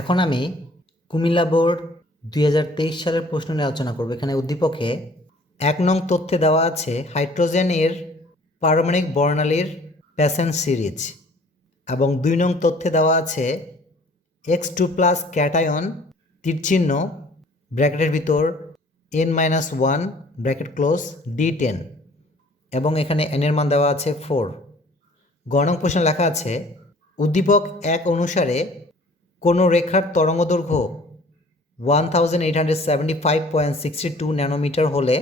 এখন আমি কুমিল্লা বোর্ড দুই হাজার তেইশ সালের প্রশ্ন নিয়ে আলোচনা করব। এখানে উদ্দীপকে এক নং তথ্যে দেওয়া আছে হাইড্রোজেন এর পারমাণবিক বর্ণালীর প্যাসেন সিরিজ এবং দুই নং তথ্যে দেওয়া আছে, এক্স টু প্লাস ক্যাটায়ন তীরচিহ্ন ব্র্যাকেটের ভিতর N minus one bracket close d ten এবং এখানে এনের মান দেওয়া আছে ফোর। গণক প্রশ্ন লেখা আছে, উদ্দীপক এক অনুসারে কোনো রেখার তরঙ্গদৈর্ঘ্য one thousand eight hundred seventy five point sixty two nanometer হলে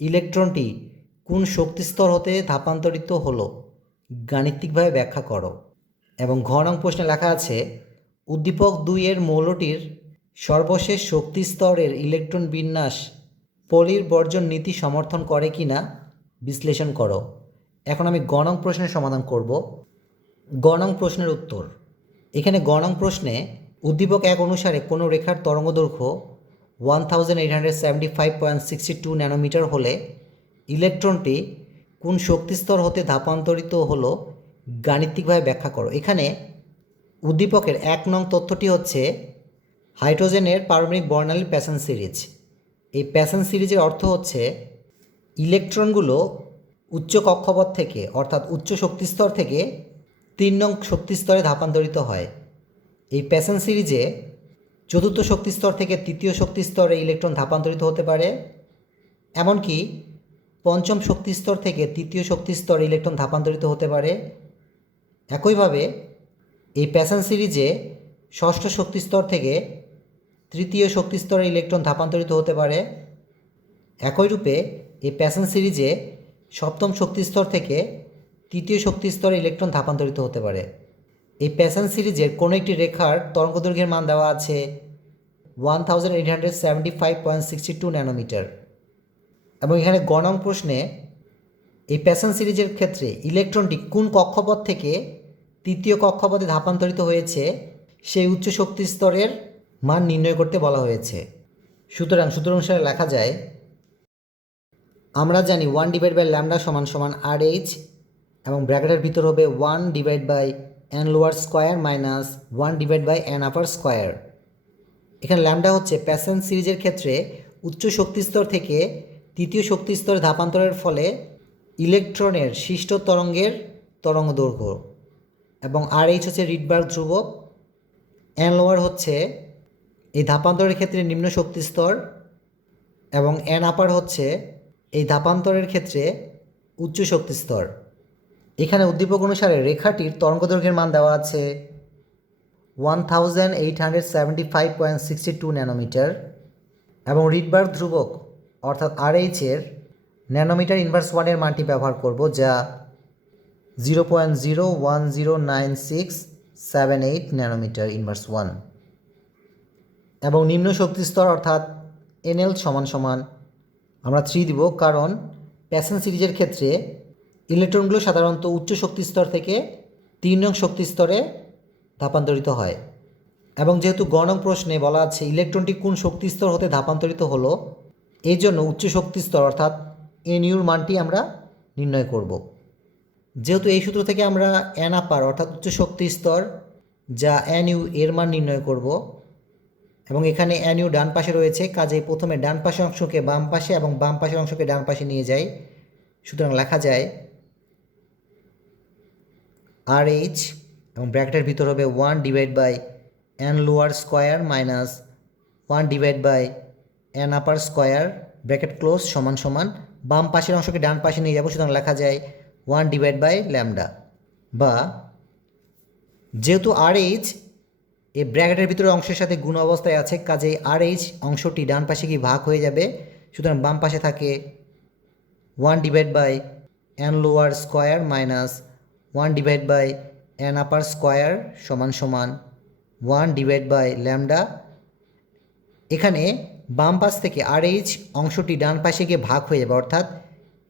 ইলেকট্রনটি কোন শক্তিস্তর হতে ধাপান্তরিত হলো, গাণিতিকভাবে ব্যাখ্যা করো। এবং ঘ নং প্রশ্নে লেখা আছে, উদ্দীপক দুই এর মৌলটির সর্বশেষ শক্তি স্তরের ইলেকট্রন বিন্যাস পলির বর্জন নীতি সমর্থন করে কি না বিশ্লেষণ করো। এখন আমি গণং প্রশ্নের সমাধান করব। গণং প্রশ্নের উত্তর। এখানে গ নং প্রশ্নে উদ্দীপক এক অনুসারে কোনো রেখার তরঙ্গদৈর্ঘ্য one thousand eight hundred seventy five point sixty two nanometer হলে ইলেকট্রনটি কোন শক্তিস্তর হতে ধাপান্তরিত হলো গাণিতিকভাবে ব্যাখ্যা করো। এখানে উদ্দীপকের এক নং তথ্যটি হচ্ছে হাইড্রোজেনের পারমাণবিক বর্ণালী প্যাশন সিরিজ। এই প্যাশন সিরিজের অর্থ হচ্ছে ইলেকট্রনগুলো উচ্চ কক্ষপথ থেকে, অর্থাৎ উচ্চ শক্তিস্তর থেকে তিন নং শক্তিস্তরে ধাপান্তরিত হয়। এই প্যাসেন সিরিজে চতুর্থ শক্তিস্তর থেকে তৃতীয় শক্তিস্তরে ইলেকট্রন ধাপান্তরিত হতে পারে, এমনকি পঞ্চম শক্তিস্তর থেকে তৃতীয় শক্তিস্তরে ইলেকট্রন ধাপান্তরিত হতে পারে। একইভাবে এই প্যাসেন সিরিজে ষষ্ঠ শক্তিস্তর থেকে তৃতীয় শক্তিস্তরে ইলেকট্রন ধাপান্তরিত হতে পারে। একই রূপে এই প্যাসেন সিরিজে সপ্তম শক্তিস্তর থেকে তৃতীয় শক্তিস্তরে ইলেকট্রন ধাপান্তরিত হতে পারে। এই প্যাসেন সিরিজের কোনো একটি রেখার তরঙ্গদৈর্ঘ্যের মান দেওয়া আছে one thousand eight hundred seventy five point sixty two nanometer. এবং এখানে গণম প্রশ্নে এই প্যাসেন সিরিজের ক্ষেত্রে ইলেকট্রনটি কোন কক্ষপথ থেকে তৃতীয় কক্ষপথে ধাপান্তরিত হয়েছে সেই উচ্চ শক্তি স্তরের মান নির্ণয় করতে বলা হয়েছে। সুতরাং সূত্র অনুসারে লেখা যায়, আমরা জানি ওয়ান ডিভাইড বাই ল্যামডা সমান সমান আর এইচ এবং ব্র্যাকেটের ভিতর হবে one divide by N lower square minus one divide by N upper square এখানে ল্যামডা হচ্ছে প্যাসেন সিরিজের ক্ষেত্রে উচ্চ শক্তিস্তর থেকে তৃতীয় শক্তিস্তরে ধাপান্তরের ফলে ইলেকট্রনের সৃষ্ট তরঙ্গের তরঙ্গ দৈর্ঘ্য এবং আর এইচ হচ্ছে রিডবার্গ ধ্রুবক এন লোয়ার হচ্ছে এই ধাপান্তরের ক্ষেত্রে নিম্ন শক্তিস্তর এবং এন আপার হচ্ছে এই ধাপান্তরের ক্ষেত্রে উচ্চ শক্তিস্তর এখানে উদ্দীপক অনুসারে রেখাটির তরঙ্গদৈর্ঘ্যের মান দেওয়া আছে one thousand eight hundred seventy five point sixty two nanometer এবং রিডবার্গ ধ্রুবক, অর্থাৎ আরএইচের ন্যানোমিটার ইনভার্স ওয়ানের মানটি ব্যবহার করব যা zero point zero one zero nine six seven eight nanometer inverse one এবং নিম্ন শক্তিস্তর অর্থাৎ এনএল সমান সমান আমরা থ্রি দিব, কারণ প্যাসেন সিরিজের ক্ষেত্রে ইলেকট্রনগুলো সাধারণত উচ্চ শক্তিস্তর থেকে তিন নং শক্তিস্তরে ধাপান্তরিত হয়। এবং যেহেতু গণক প্রশ্নে বলা আছে ইলেকট্রনটি কোন শক্তিস্তর হতে ধাপান্তরিত হলো, এই জন্য উচ্চ শক্তিস্তর অর্থাৎ এন ইউর মানটি আমরা নির্ণয় করব। যেহেতু এই সূত্র থেকে আমরা আপার অর্থাৎ উচ্চ শক্তি স্তর যা এন ইউ এর মান নির্ণয় করব এবং এখানে এন ইউ ডান পাশে রয়েছে, কাজেই প্রথমে ডান পাশের অংশকে বাম পাশে এবং বাম পাশের অংশকে ডান পাশে নিয়ে যাই। সুতরাং লেখা যায় আর এইচ এবং ব্র্যাকেটের ভিতর হবে one divide by N lower square minus one divide by N upper square bracket close সমান সমান, বাম পাশের অংশকে ডান পাশে নিয়ে যাব, সুতরাং লেখা যায় ওয়ান ডিভাইড বাই ল্যামডা বা যেহেতু আর এইচ এই ব্র্যাকেটের ভিতরে অংশের সাথে গুণ অবস্থায় আছে কাজেই আর এইচ অংশটি ডান পাশে কি ভাগ হয়ে যাবে, সুতরাং বাম পাশে থাকে one divide by N lower square minus one divide by N upper square সমান সমান ওয়ান ডিভাইড বাই ল্যামডা। এখানে বাম পাশ থেকে আর এইচ অংশটি ডান পাশে গিয়ে ভাগ হয়ে যাবে, অর্থাৎ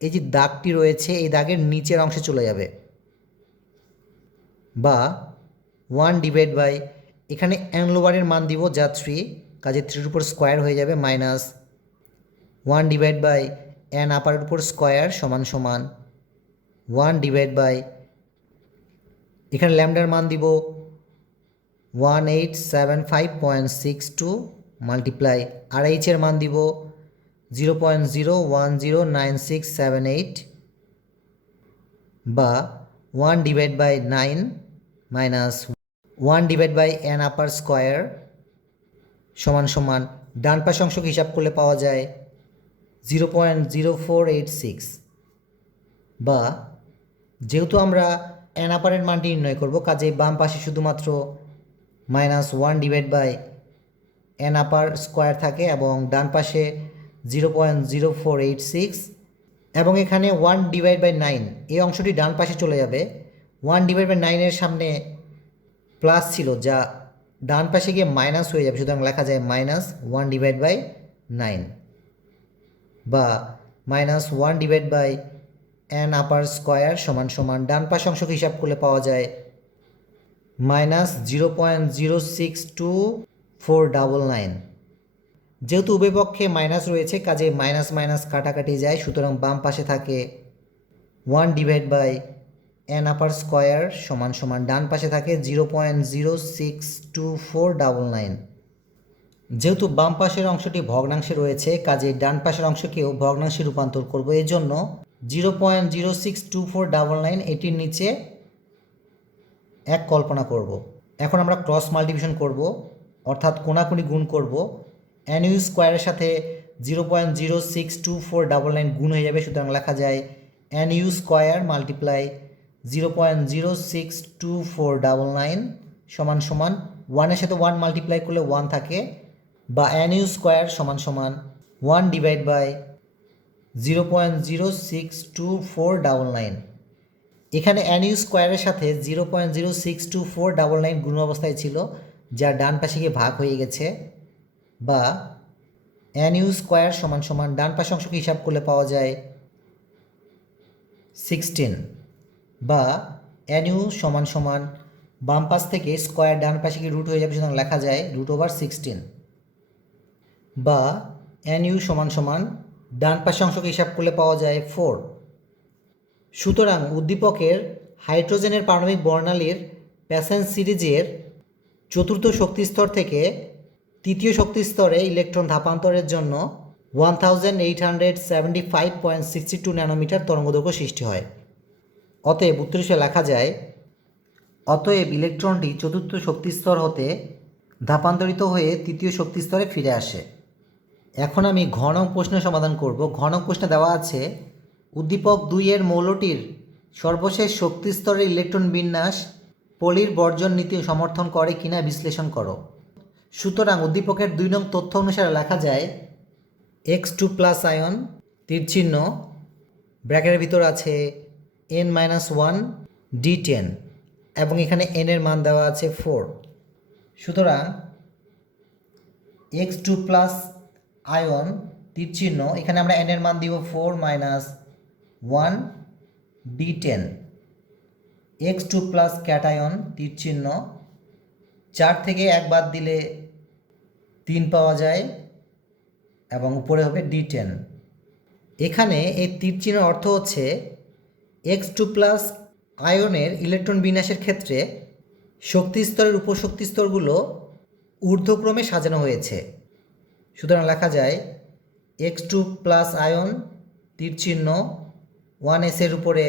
এই যে দাগটি রয়েছে, এই দাগের নিচের অংশে চলে যাবে। বা ওয়ান ডিভাইড বাই, এখানে এন লোয়ারের মান দিব যা থ্রি কাজে থ্রির উপর স্কোয়ার হয়ে যাবে minus one divide by N আপারের উপর স্কোয়ার সমান সমান ওয়ান ডিভাইড বাই এখানে ল্যামডার মান দিব one eight seven five point six two multiply R এইচের মান দিব zero point zero one zero nine six seven eight বা one divide by nine minus one divide by N upper square সমান সমান ডান পাশ অংশকে হিসাব করলে পাওয়া যায় zero point zero four eight six বা যেহেতু আমরা এন আপারের মানটি নির্ণয় করব। কাজে বাম পাশে শুধুমাত্র minus one divide by N upper square থাকে এবং ডান পাশে zero point zero four eight six এবং এখানে ওয়ান ডিভাইড বাই নাইন এই অংশটি ডান পাশে চলে যাবে। ওয়ান ডিভাইড বাই নাইনের সামনে প্লাস ছিল যা ডান পাশে গিয়ে মাইনাস হয়ে যাবে। সুতরাং লেখা যায় minus one divide by nine বা minus one divide by N upper square সমান সমান ডান পাশ অংশকে হিসাব করলে পাওয়া যায় minus zero point zero six two four double nine যেহেতু উভয় পক্ষে মাইনাস রয়েছে, কাজে মাইনাস মাইনাস কাটাকাটি যায়, সুতরাং বাম পাশে থাকে one divide by N upper square সমান সমান ডান পাশে থাকে zero point zero six two four double nine যেহেতু বাম পাশের অংশটি ভগ্নাংশে রয়েছে, কাজে ডান পাশের অংশকেও ভগ্নাংশে রূপান্তর করব এই জন্য zero point zero six two four double nine এটির নিচে এক কল্পনা করব। এখন আমরা ক্রস মাল্টিভিশন করব, অর্থাৎ কোনাকুনি গুণ করব এন ইউ স্কোয়ারের সাথে zero point zero six two four double nine গুণ হয়ে যাবে, সুতরাং লেখা যায় N U square multiply zero point zero six two four double nine সমান সমান ওয়ানের সাথে ওয়ান মাল্টিপ্লাই করলে ওয়ান থাকে বা এন ইউ স্কোয়ার সমান সমান one divide by zero point zero six two four double nine এখানে অ্যানিউ স্কোয়ারের সাথে zero point zero six two four double nine গুণ অবস্থায় ছিল যা ডান পাশে গিয়ে ভাগ হয়ে গেছে, বা ইউ স্কোয়ার সমান সমান ডান পাশে অংশকে হিসাব করলে পাওয়া যায় সিক্সটিন বা ইউ সমান সমান বাম পাশ থেকে স্কোয়ার ডান পাশে গিয়ে রুট হয়ে যাবে সুতরাং লেখা যায় রুট ওভার সিক্সটিন বা ইউ সমান সমান ডান পাশে অংশকে হিসাব করলে পাওয়া যায় ফোর সুতরাং উদ্দীপকের হাইড্রোজেনের পারমাণবিক বর্ণালীর প্যাসেঞ্জ সিরিজের চতুর্থ শক্তিস্তর থেকে তৃতীয় শক্তিস্তরে ইলেকট্রন ধাপান্তরের জন্য one thousand eight hundred seventy five point sixty two nanometer তরঙ্গদৈর্ঘ্য সৃষ্টি হয়। অতএব উত্তরিশে লেখা যায়, অতএব ইলেকট্রনটি চতুর্থ শক্তিস্তর হতে ধাপান্তরিত হয়ে তৃতীয় শক্তিস্তরে ফিরে আসে। এখন আমি ঘনক প্রশ্ন সমাধান করব। ঘনক প্রশ্নে দেওয়া আছে, উদ্দীপক দুইয়ের মৌলটির সর্বশেষ শক্তিস্তরের ইলেকট্রন বিন্যাস পলির বর্জন নীতি সমর্থন করে কিনা বিশ্লেষণ করো। সুতরাং উদ্দীপকের দুই নং তথ্য অনুসারে লেখা যায়, এক্স টু প্লাস আয়ন তীরচিহ্ন ব্র্যাকেটের ভিতর আছে N minus one, d ten, এবং এখানে এন এর মান দেওয়া আছে ফোর। সুতরাং এক্স টু প্লাস আয়ন, তীর চিহ্ন, এখানে আমরা এন এর মান দিব four minus one d ten X two plus cation তীর চিহ্ন, চার থেকে এক বাদ দিলে তিন পাওয়া যায়, এবং উপরে হবে ডি টেন এখানে এই তীর চিহ্নের অর্থ হচ্ছে এক্স টু প্লাস আয়নের ইলেকট্রন বিন্যাসের ক্ষেত্রে শক্তি স্তরের উপশক্তি স্তরগুলো ঊর্ধ্বক্রমে সাজানো হয়েছে। সুতরাং লেখা যায় এক্স টু প্লাস আয়ন তীর চিহ্ন ওয়ান এসের উপরে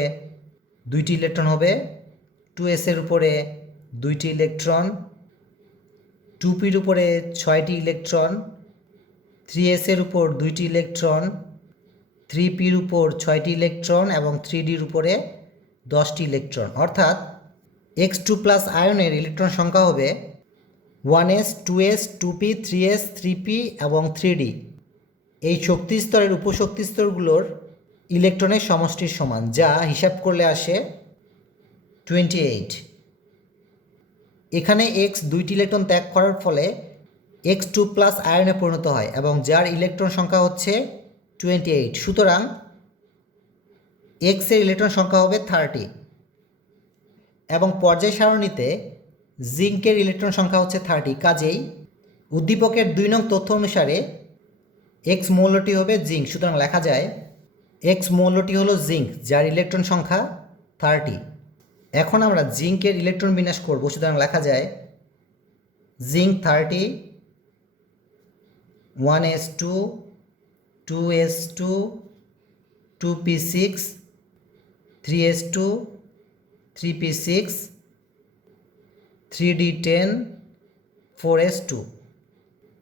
দুইটি ইলেকট্রন হবে টু এসের উপরে দুইটি ইলেকট্রন টু পির উপরে ছয়টি ইলেকট্রন থ্রি এসের উপর দুইটি ইলেকট্রন থ্রি পির উপর ছয়টি ইলেকট্রন এবং থ্রি ডির উপরে দশটি ইলেকট্রন অর্থাৎ এক্স টু প্লাস আয়নের ইলেকট্রন সংখ্যা হবে one s, two s, two p, three s, three p এবং থ্রি ডি। এই শক্তি স্তরের উপশক্তি স্তরগুলোর ইলেকট্রনের সমষ্টির সমান, যা হিসাব করলে আসে টোয়েন্টি এইট এখানে এক্স দুইটি ইলেকট্রন ত্যাগ করার ফলে এক্স টু প্লাস আয়নে পরিণত হয় এবং যার ইলেকট্রন সংখ্যা হচ্ছে টোয়েন্টি এইট সুতরাং এক্সের ইলেকট্রন সংখ্যা হবে থার্টি এবং পর্যায় সারণীতে জিঙ্কের ইলেকট্রন সংখ্যা হচ্ছে থার্টি কাজেই উদ্দীপকের দুই নং তথ্য অনুসারে এক্স মৌলটি হবে জিঙ্ক। সুতরাং লেখা যায় এক্স মৌলটি হলো জিঙ্ক, যার ইলেকট্রন সংখ্যা থার্টি এখন আমরা জিঙ্কের ইলেকট্রন বিন্যাস করব। সুতরাং লেখা যায়, zinc thirty one s two two s two two p six three s two three p six three d ten, four s two.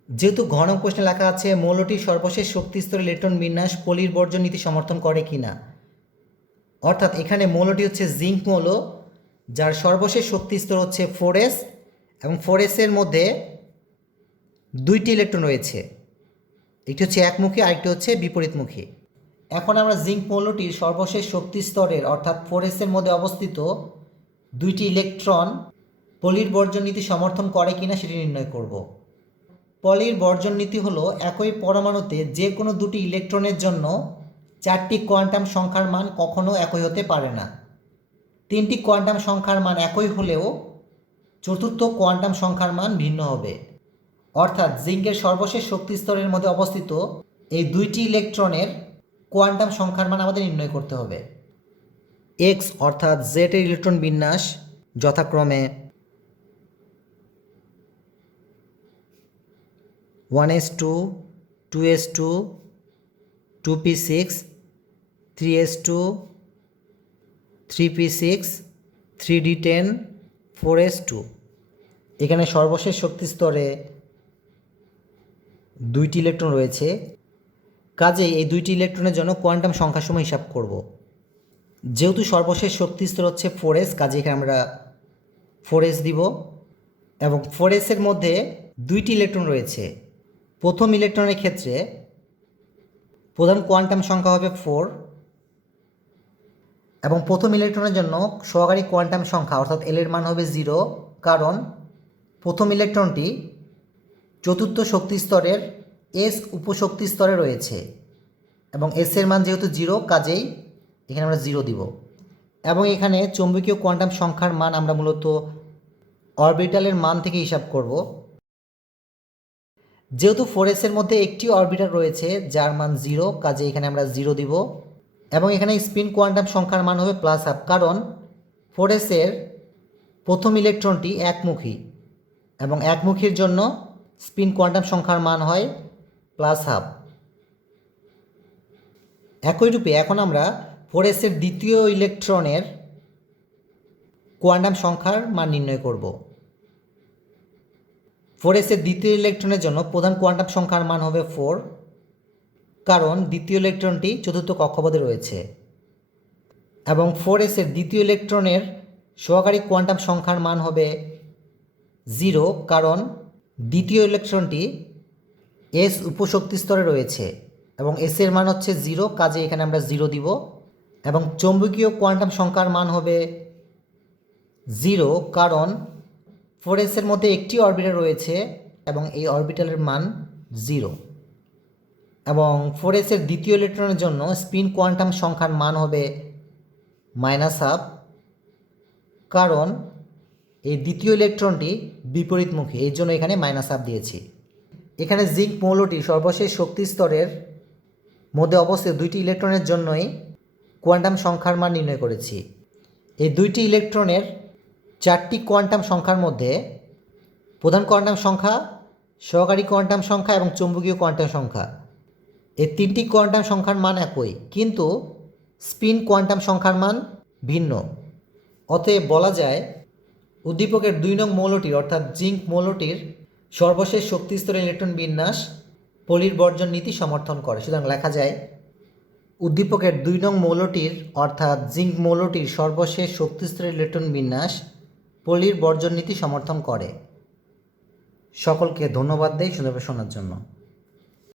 যেহেতু ঘন প্রশ্নে লেখা আছে মৌলটির সর্বশেষ শক্তি স্তরে ইলেকট্রন বিন্যাস, পলির বর্জন নীতি সমর্থন করে কিনা। অর্থাৎ এখানে মৌলটি হচ্ছে জিঙ্ক মৌল, যার সর্বশেষ শক্তি স্তর হচ্ছে ফোর এস এবং ফোর এসের মধ্যে দুইটি ইলেকট্রন রয়েছে। একটি হচ্ছে একমুখী, আরেকটি হচ্ছে বিপরীতমুখী। এখন আমরা জিঙ্ক মৌলটির সর্বশেষ শক্তি স্তরের অর্থাৎ ফোর এসের মধ্যে অবস্থিত দুইটি ইলেকট্রন পলির বর্জন নীতি সমর্থন করে কিনা সেটি নির্ণয় করব। পলির বর্জন নীতি হলো একই পরমাণুতে যে কোনো দুটি ইলেকট্রনের জন্য চারটি কোয়ান্টাম সংখ্যার মান কখনো একই হতে পারে না। তিনটি কোয়ান্টাম সংখ্যার মান একই হলেও চতুর্থ কোয়ান্টাম সংখ্যার মান ভিন্ন হবে। অর্থাৎ জিঙ্কের সর্বশেষ শক্তি স্তরের মধ্যে অবস্থিত এই দুইটি ইলেকট্রনের কোয়ান্টাম সংখ্যার মান আমাদের নির্ণয় করতে হবে। এক্স অর্থাৎ জেটের ইলেকট্রন বিন্যাস যথাক্রমে one s two two s two two p six, three s two, three p six, three d ten, four s two. এখানে সর্বশেষ শক্তি স্তরে দুইটি ইলেকট্রন রয়েছে। কাজেই এই দুইটি ইলেকট্রনের জন্য কোয়ান্টাম সংখ্যাসমূহ হিসাব করব। যেহেতু সর্বশেষ শক্তি স্তর হচ্ছে ফোর এস কাজে এখানে আমরা ফোর এস দিব। এবং ফোর এসের মধ্যে দুইটি ইলেকট্রন রয়েছে। প্রথম ইলেকট্রনের ক্ষেত্রে প্রধান কোয়ান্টাম সংখ্যা হবে ফোর এবং প্রথম ইলেকট্রনের জন্য সহকারী কোয়ান্টাম সংখ্যা, অর্থাৎ এল এর মান হবে জিরো কারণ প্রথম ইলেকট্রনটি চতুর্থ শক্তি স্তরের এস উপশক্তি স্তরে রয়েছে এবং এস এর মান যেহেতু জিরো কাজেই এখানে আমরা জিরো দিব। এবং এখানে চৌম্বকীয় কোয়ান্টাম সংখ্যার মান আমরা মূলত অরবিটালের মান থেকে হিসাব করব। যেহেতু ফোর এসের মধ্যে একটি অরবিটার রয়েছে, যার মান জিরো, কাজে এখানে আমরা জিরো দিব। এবং এখানে স্পিন কোয়ান্টাম সংখ্যার মান হবে প্লাস হাফ, কারণ ফোর প্রথম ইলেকট্রনটি একমুখী। এবং একমুখীর জন্য স্পিন কোয়ান্টাম সংখ্যার মান হয় প্লাস হাফ। একই রূপে এখন আমরা ফোর দ্বিতীয় ইলেকট্রনের কোয়ান্টাম সংখ্যার মান নির্ণয় করব। ফোর এসের দ্বিতীয় ইলেকট্রনের জন্য প্রধান কোয়ান্টাম সংখ্যার মান হবে ফোর, কারণ দ্বিতীয় ইলেকট্রনটি চতুর্থ কক্ষপথে রয়েছে। এবং ফোর এসের দ্বিতীয় ইলেকট্রনের সহকারী কোয়ান্টাম সংখ্যার মান হবে জিরো, কারণ দ্বিতীয় ইলেকট্রনটি এস উপশক্তি স্তরে রয়েছে এবং এস এর মান হচ্ছে জিরো, কাজে এখানে আমরা জিরো দিব। এবং চৌম্বকীয় কোয়ান্টাম সংখ্যার মান হবে জিরো, কারণ ফোর এসের মধ্যে একটি অরবিটাল রয়েছে এবং এই অরবিটালের মান জিরো। এবং ফোর এসের দ্বিতীয় ইলেকট্রনের জন্য স্পিন কোয়ান্টাম সংখ্যার মান হবে মাইনাস হাফ, কারণ এই দ্বিতীয় ইলেকট্রনটি বিপরীতমুখী এই জন্য এখানে মাইনাস হাফ দিয়েছি। এখানে জিঙ্ক মৌলটি সর্বশেষ শক্তি স্তরের মধ্যে অবস্থিত দুইটি ইলেকট্রনের জন্যই কোয়ান্টাম সংখ্যার মান নির্ণয় করেছি। এই দুইটি ইলেকট্রনের চারটি কোয়ান্টাম সংখ্যার মধ্যে প্রধান কোয়ান্টাম সংখ্যা, সহকারী কোয়ান্টাম সংখ্যা এবং চুম্বকীয় কোয়ান্টাম সংখ্যা। এই তিনটি কোয়ান্টাম সংখ্যার মান একই, কিন্তু স্পিন কোয়ান্টাম সংখ্যার মান ভিন্ন। অতএব বলা যায়, উদ্দীপকের দুই নং মৌলটির, অর্থাৎ জিঙ্ক মৌলটির সর্বশেষ শক্তিস্তরের ইলেকট্রন বিন্যাস, পলির বর্জন নীতি সমর্থন করে। সুতরাং লেখা যায়, উদ্দীপকের দুই নং মৌলটির, অর্থাৎ জিঙ্ক মৌলটির সর্বশেষ শক্তিস্তরের ইলেকট্রন বিন্যাস পলির বর্জন নীতি সমর্থন করে। সকলকে ধন্যবাদ দেয় সুন্দরভাবে শোনার জন্য।